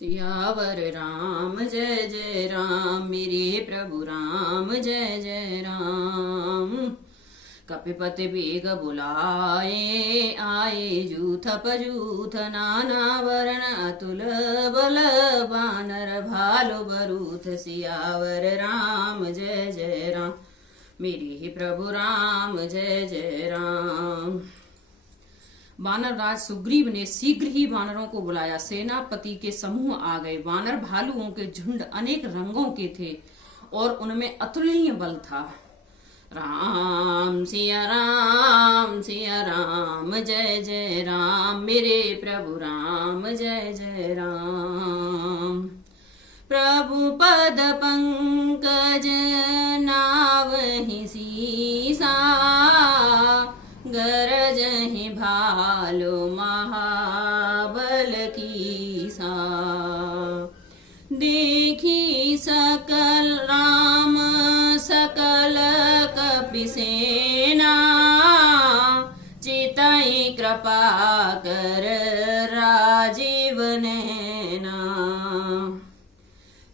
सियावर राम जय जय राम, मेरे प्रभु राम जय जय राम। कपिपति बेग बुलाए, आए जूथ पजूथ, नाना वरण अतुल बल, बानर भालु बरूथ। सियावर राम जय जय राम, मेरे प्रभु राम जय जय राम। वानर राज सुग्रीव ने शीघ्र ही वानरों को बुलाया। सेनापति के समूह आ गए। वानर भालुओं के झुंड अनेक रंगों के थे और उनमें अतुलनीय बल था। राम सिया राम जय जय राम, मेरे प्रभु राम जय जय राम। प्रभु पद पंकज नावहि सीसा, गरजहि भालु महाबल कीसा। देखी सकल राम सकल कपिसेना, चितई कृपा कर राजीव नैना।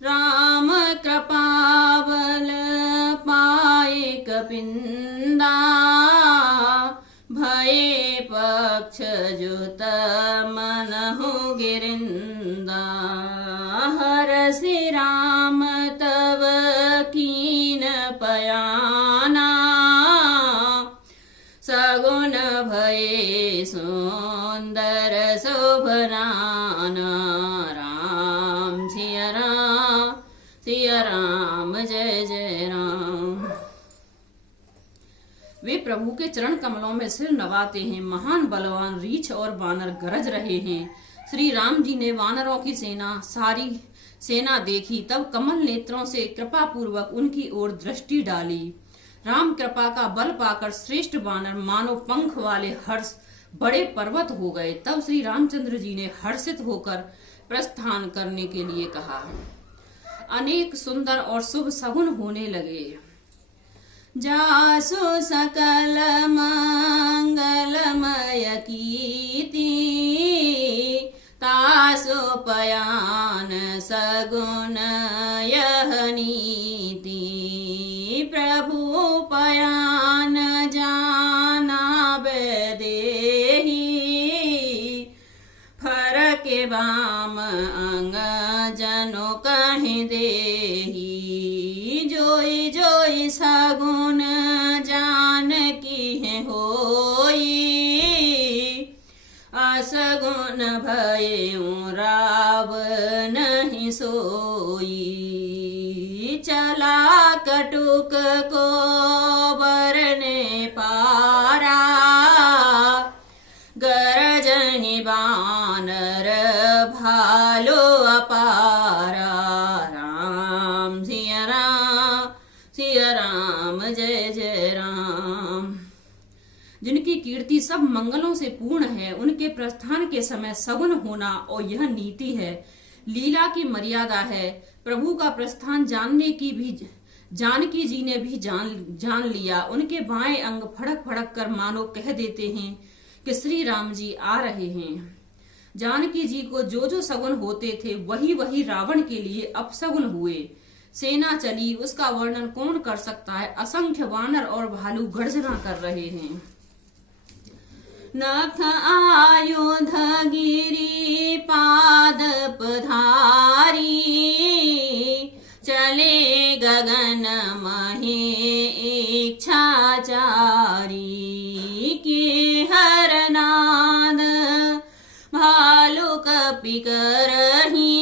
राम कृपा बल पाए कपिंदा, भये पक्ष जुत मनहु गिरिंदा। हरसि राम तव कीन पयाना, सगुन भये सुंदर शोभनाना। राम सिया राम जय जय राम। वे प्रभु के चरण कमलों में सिर नवाते हैं। महान बलवान रीछ और वानर गरज रहे हैं। श्री राम जी ने वानरों की सारी सेना देखी, तब कमल नेत्रों से कृपा पूर्वक उनकी ओर दृष्टि डाली। राम कृपा का बल पाकर श्रेष्ठ वानर मानो पंख वाले हर्ष बड़े पर्वत हो गए। तब श्री रामचंद्र जी ने हर्षित होकर प्रस्थान करने के लिए कहा। अनेक सुंदर और शुभ सगुन होने लगे। जासु सकल मंगलमय कीर्ति, तासु पयान सगुन यह नीति। प्रभु पयान जाना बेदेही, फरक बाम अंग जनो कहीं देही। जोई जोई सगुन जान की है होई, असगुन भयउ राव नहीं सोई। चला कटुक को बरने पारा, गरजहि बानर भालो अपारा। राम सिया राम जय जय राम। जिनकी कीर्ति सब मंगलों से पूर्ण है, उनके प्रस्थान के समय सगुन होना और यह नीति है, लीला की मर्यादा है। प्रभु का प्रस्थान जानकी जी ने भी जान लिया। उनके बाएं अंग फड़क फड़क कर मानो कह देते हैं कि श्री राम जी आ रहे हैं। जानकी जी को जो जो सगुन होते थे वही वही रावण के लिए अपसगुन हुए। सेना चली, उसका वर्णन कौन कर सकता है। असंख्य वानर और भालू गर्जना कर रहे हैं। नख आयुध गिरी पाद पधारी, चले गगन महे इच्छाचारी। के हरनाद भालु कपि करही,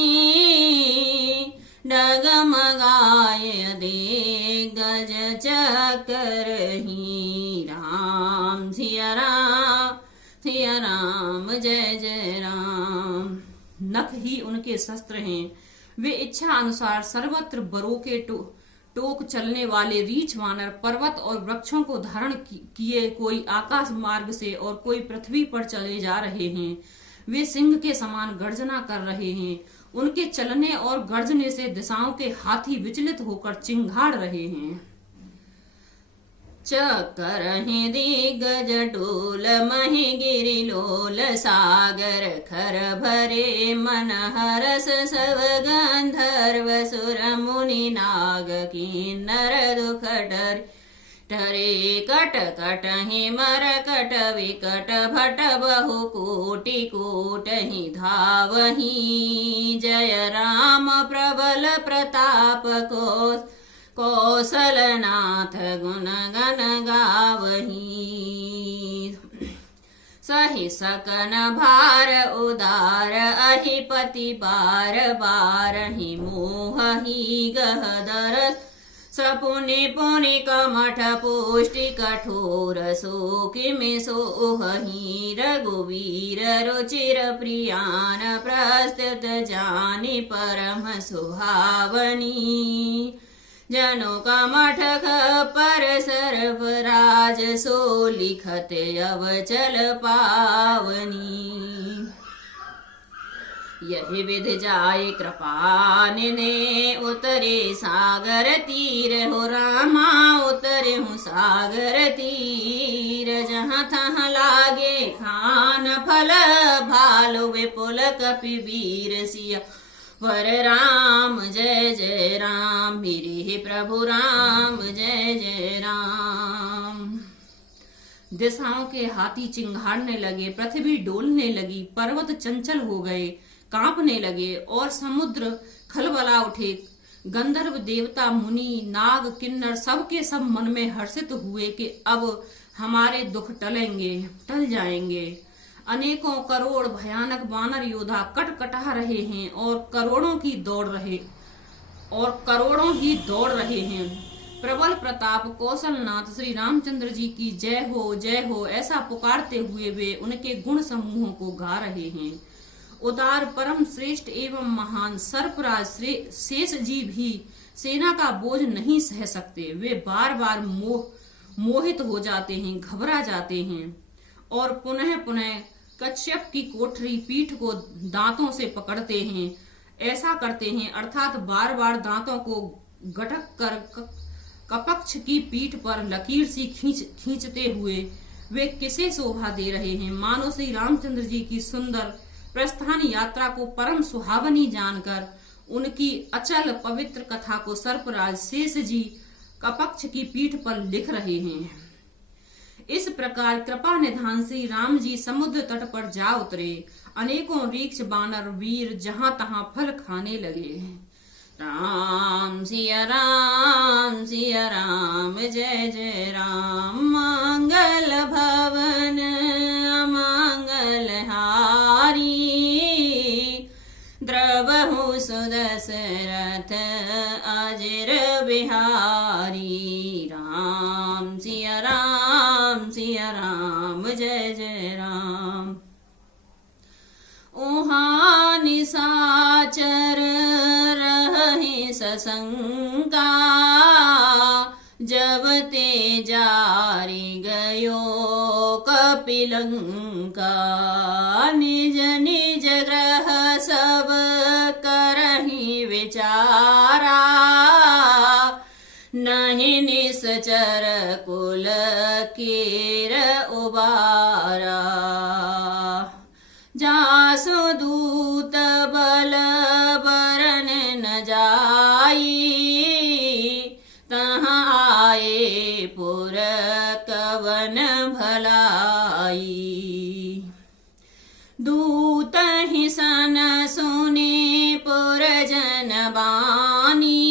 डगमगाए दे गज चकरही। राम सिया राम जय जय राम। नख ही उनके शस्त्र हैं। वे इच्छा अनुसार सर्वत्र बरों के टोक चलने वाले रीछ वानर पर्वत और वृक्षों को धारण किए कोई आकाश मार्ग से और कोई पृथ्वी पर चले जा रहे हैं। वे सिंह के समान गर्जना कर रहे हैं। उनके चलने और गर्जने से दिशाओं के हाथी विचलित होकर चिंगाड़ रहे हैं। चकरहि दिग्गज डोल महि गिरिलोल सागर खर भरे मन हरस सब गंधर्व सुर मुनि नाग किन्नर दुख डरे कट कटहि मरकट विकट भट बहु कोटि कोटहि धावहि जय राम प्रबल प्रताप कौशलनाथ गुण गण गावहि सहि सकन भार उदार अहिपति बार बारहि मोहहि गहदर सपुनि पुनि कमठ पुष्टि कठोर सोकिमि सोहहि रघुवीर रुचिर प्रियान प्रस्तुत जानि परम सुहावनी जनु कमठ पर सर्वराज सो लिखत अवचल पावनी यही विध जाय कृपा ने उतरे सागर तीर हो रामा उतरे हूँ सागर तीर जहाँ तहाँ लागे खान फल भालो विपुल कपि वीर सिया वर राम जय जय राम मेरे प्रभु राम जय जय राम। दिशाओं के हाथी चिंघाड़ने लगे, पृथ्वी डोलने लगी, पर्वत चंचल हो गए, कांपने लगे और समुद्र खलबला उठे। गंधर्व देवता मुनि नाग किन्नर सबके सब मन में हर्षित हुए कि अब हमारे दुख टल जाएंगे। अनेकों करोड़ भयानक वानर योद्धा कटकटा रहे हैं और करोड़ों ही दौड़ रहे हैं। प्रबल प्रताप कौशलनाथ श्री रामचंद्र जी की जय हो ऐसा पुकारते हुए वे उनके गुण समूहों को गा रहे हैं। उदार परम श्रेष्ठ एवं महान सर्पराज शेष जी भी सेना का बोझ नहीं सह सकते। वे बार बार मोहित हो जाते हैं, घबरा जाते हैं और पुनः पुनः कश्यप की कोठरी पीठ को दांतों से पकड़ते हैं। ऐसा करते हैं अर्थात बार बार दांतों को गटक कर कपक्ष की पीठ पर लकीर सी खींचते हुए वे किसे शोभा दे रहे हैं। मानो श्री रामचंद्र जी की सुंदर प्रस्थान यात्रा को परम सुहावनी जानकर उनकी अचल पवित्र कथा को सर्पराज शेष जी कपक्ष की पीठ पर लिख रहे हैं। इस प्रकार कृपा निधान श्री राम जी समुद्र तट पर जा उतरे। अनेकों रीक्ष बानर वीर जहां तहां फल खाने लगे। राम सिया राम जय जय राम। मंगल भवन मंगल हारी द्रवहु सुदशरथ अजर बिहारी। राम सिया राम जय जय राम। ओहा निशाचर रहे ससंगा जब ते जारी गयो कपिलंका। निज निज ग्रह सब करहि विचारा नहीं निश्चर कुल केर उबारा। जासु दूत बल बरन न जाई तहाँ आए पुर कवन भलाई। दूत ही सन सुने पुर जन बानी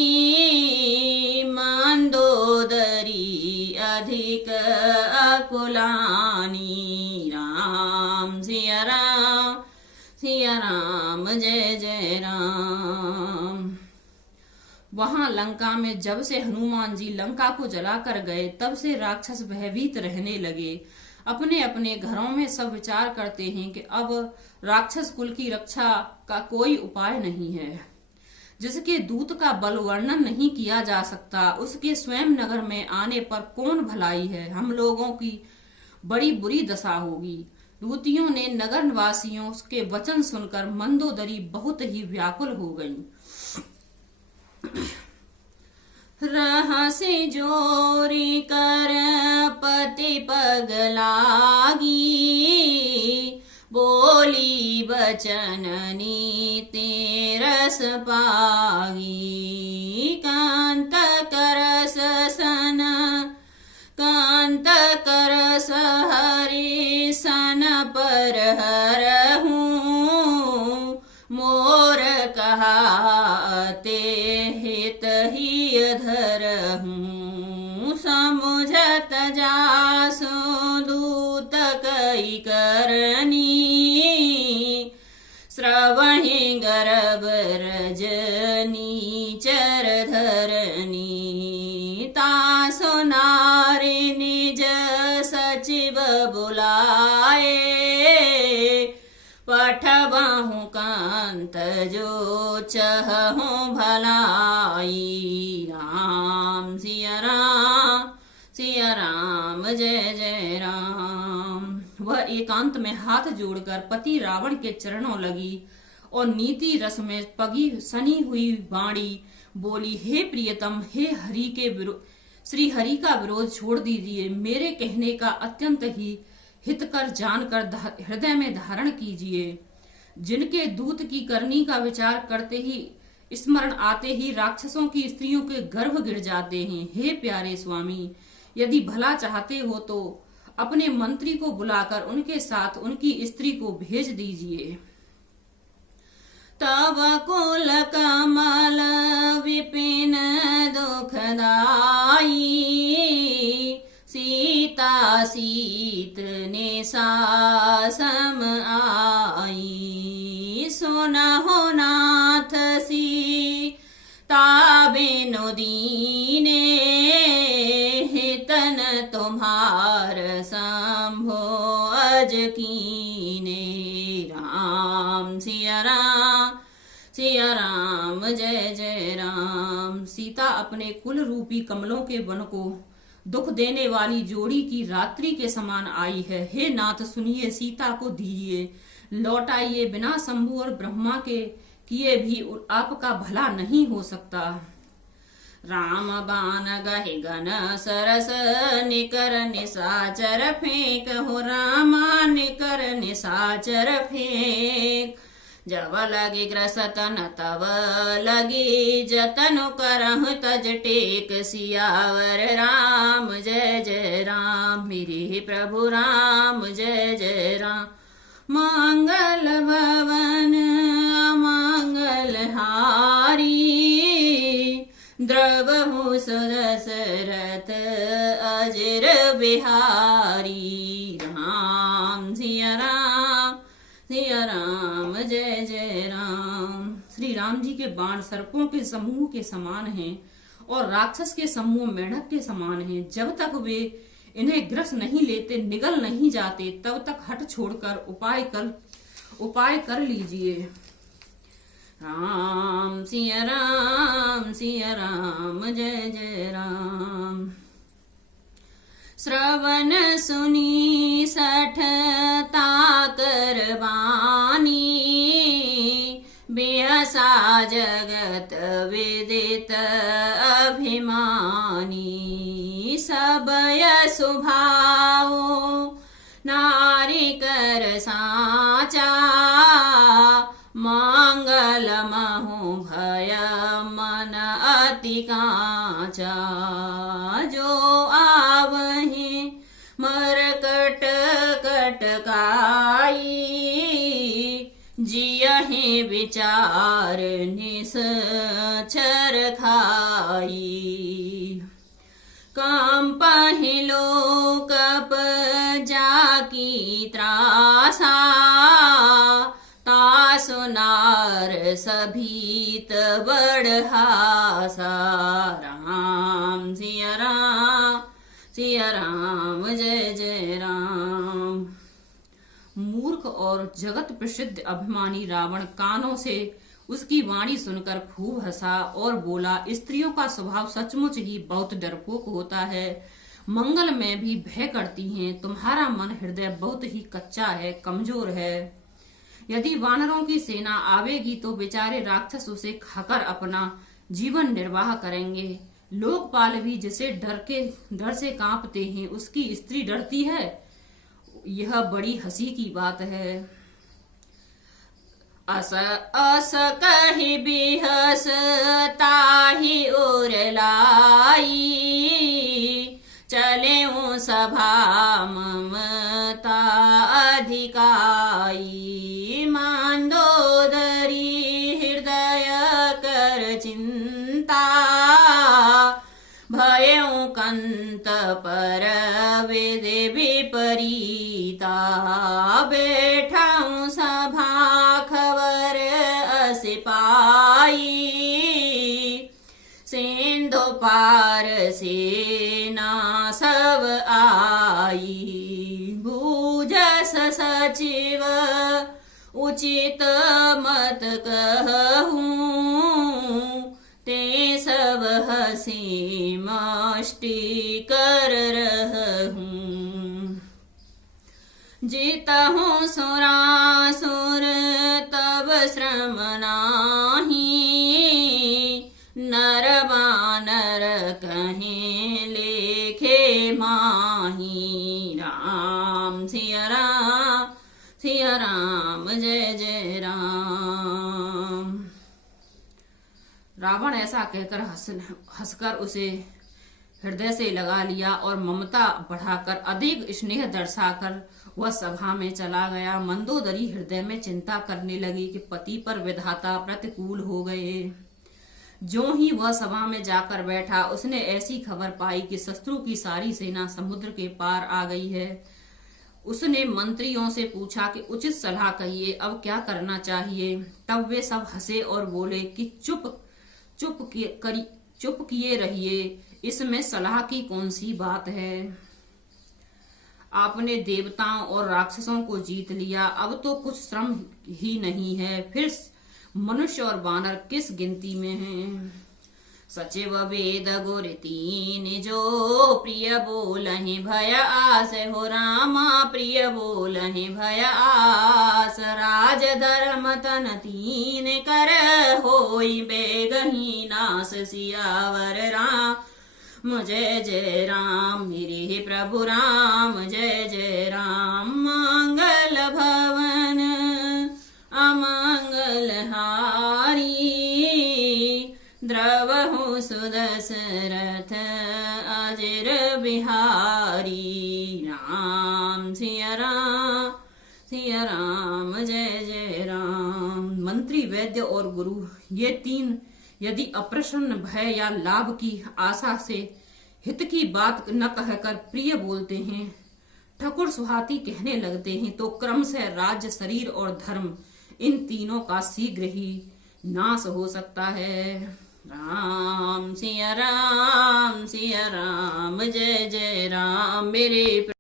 मंदोदरी अधिक अकुलानी। राम सिया राम जय जय राम। वहां लंका में जब से हनुमान जी लंका को जलाकर गए तब से राक्षस भयभीत रहने लगे। अपने अपने घरों में सब विचार करते हैं कि अब राक्षस कुल की रक्षा का कोई उपाय नहीं है। जिसके दूत का बल वर्णन नहीं किया जा सकता उसके स्वयं नगर में आने पर कौन भलाई है। हम लोगों की बड़ी बुरी दशा होगी। दूतियों ने नगर निवासियों के वचन सुनकर मंदोदरी बहुत ही व्याकुल हो गई। रहसि जोरी कर पति पग लागी, बोली बचन नीति रस पागी। कांत करस सन कांत करस हरि सन पर हरहूँ, मोर कहाते हित ही धरहूँ। समुझत जासु दूत कई करनी, श्रवहि गर्भ रजनी चर धरनी। तासु नारी निज सचिव बुलाए, पठबहु कांत जो चहु भलाई। राम सिया राम जय जय राम। वह एकांत में हाथ जोड़कर पति रावण के चरणों लगी और नीति रस में पगी सनी हुई वाणी बोली, हे प्रियतम, हे हरि के श्री हरि का विरोध छोड़ दीजिए। मेरे कहने का अत्यंत ही हितकर जानकर हृदय में धारण कीजिए। जिनके दूत की करनी का विचार करते ही स्मरण आते ही राक्षसों की स्त्रियों के गर्भ गिर जाते हैं। हे प्यारे स्वामी, यदि भला चाहते हो तो अपने मंत्री को बुलाकर उनके साथ उनकी स्त्री को भेज दीजिए। तब कुल कमल विपिन दुखदाई, सीता सीत निशा सम आई। सुनहु नाथ सीता बिनु दीने, हितन तुम्हार शंभो अज कीने। राम सिया राम जय जय राम। सीता अपने कुल रूपी कमलों के वन को दुख देने वाली जोड़ी की रात्रि के समान आई है। हे नाथ, सुनिए, सीता को दीजिए, लौटाइए। बिना शंभु और ब्रह्मा के किए भी आपका भला नहीं हो सकता। राम बाण गहे गन सरस, निकर निशाचर फेंक हो रामा, निकर निशाचर फेंक। जब लगी ग्रसतन तब लगी जतन, करह तज टेक सियावर। राम जय जय राम, मेरे प्रभु राम जय जय राम। मंगल भवन मंगल हारी, द्रवहु सुदशरथ अजर बिहारी। राम सिया राम जय जय राम। श्री राम जी के बाण सर्पों के समूह के समान हैं और राक्षस के समूह मेढक के समान हैं। जब तक वे इन्हें ग्रस नहीं लेते, निगल नहीं जाते, तब तक हट छोड़कर उपाय कर लीजिए। राम सिया राम जय जय राम। श्रवण सुनी सठ ताकर बानी, बेहसा जगत विदित अभिमानी। सबय सुभाओ नारी कर साचा, मंगल महु भय मन अति कांचा। जो आवहि मरकट कटकाई, जियहि विचार निश्चर खाई। कंपहि लोकप जाकी त्रासा, तासु नार सभीत बड़हासा। राम सिया राम जय जय राम। मूर्ख और जगत प्रसिद्ध अभिमानी रावण कानों से उसकी वाणी सुनकर खूब हंसा और बोला, स्त्रियों का स्वभाव सचमुच ही बहुत डरपोक होता है, मंगल में भी भय करती हैं। तुम्हारा मन हृदय बहुत ही कच्चा है, कमजोर है। यदि वानरों की सेना आवेगी तो बेचारे राक्षस उसे खाकर अपना जीवन निर्वाह करेंगे। लोकपाल भी जिसे डर से कांपते हैं, उसकी स्त्री डरती है, यह बड़ी हंसी की बात है। अस अस कहि बिहस ताहि ओर लाई, चले सभा ममता अधिकाई। मंदोदरी हृदय कर चिंता, भयउ कंत पर विधि विपरीता। बैठाऊं सभा खबर अस पाई, सिंधु पार सेना सब आई। बूझस सचिव उचित मत कहूँ, ते सब हसी मष्टि कर रहूं। जीतहूँ सुरासुर तब श्रम नाही, नर बानर कहें लेखे माही। राम सिया राम जय जय राम। रावण ऐसा कहकर हंसकर उसे हृदय से लगा लिया और ममता बढ़ाकर अधिक स्नेह दर्शाकर वह सभा में चला गया। मंदोदरी हृदय में चिंता करने लगी कि पति पर विधाता प्रतिकूल हो गए। जो ही वह सभा में जाकर बैठा, उसने ऐसी खबर पाई कि शत्रु की सारी सेना समुद्र के पार आ गई है। उसने मंत्रियों से पूछा कि उचित सलाह कहिए, अब क्या करना चाहिए। तब वे सब हंसे और बोले कि चुप किए रहिए, इसमें सलाह की कौन सी बात है। आपने देवताओं और राक्षसों को जीत लिया, अब तो कुछ श्रम ही नहीं है, फिर मनुष्य और वानर किस गिनती में हैं। सचिव वेद गुर तीन जो प्रिय बोलहि भय आस हो रामा, प्रिय बोलहि भय आस। राज धर्म तन तीन कर होई बेगही नास, सियावर राम जय जय राम। मेरे प्रभु राम जय जय राम। मंगल भवन अमंगल हारी, द्रवहु सुदशरथ अजर बिहारी। राम सिया राम जय जय राम। मंत्री, वैद्य और गुरु ये तीन यदि अप्रसन्न भय या लाभ की आशा से हित की बात न कहकर प्रिय बोलते हैं, ठकुर सुहाती कहने लगते हैं, तो क्रम से राज्य, शरीर और धर्म, इन तीनों का शीघ्र ही नाश हो सकता है। राम सिया राम जय जय राम। मेरे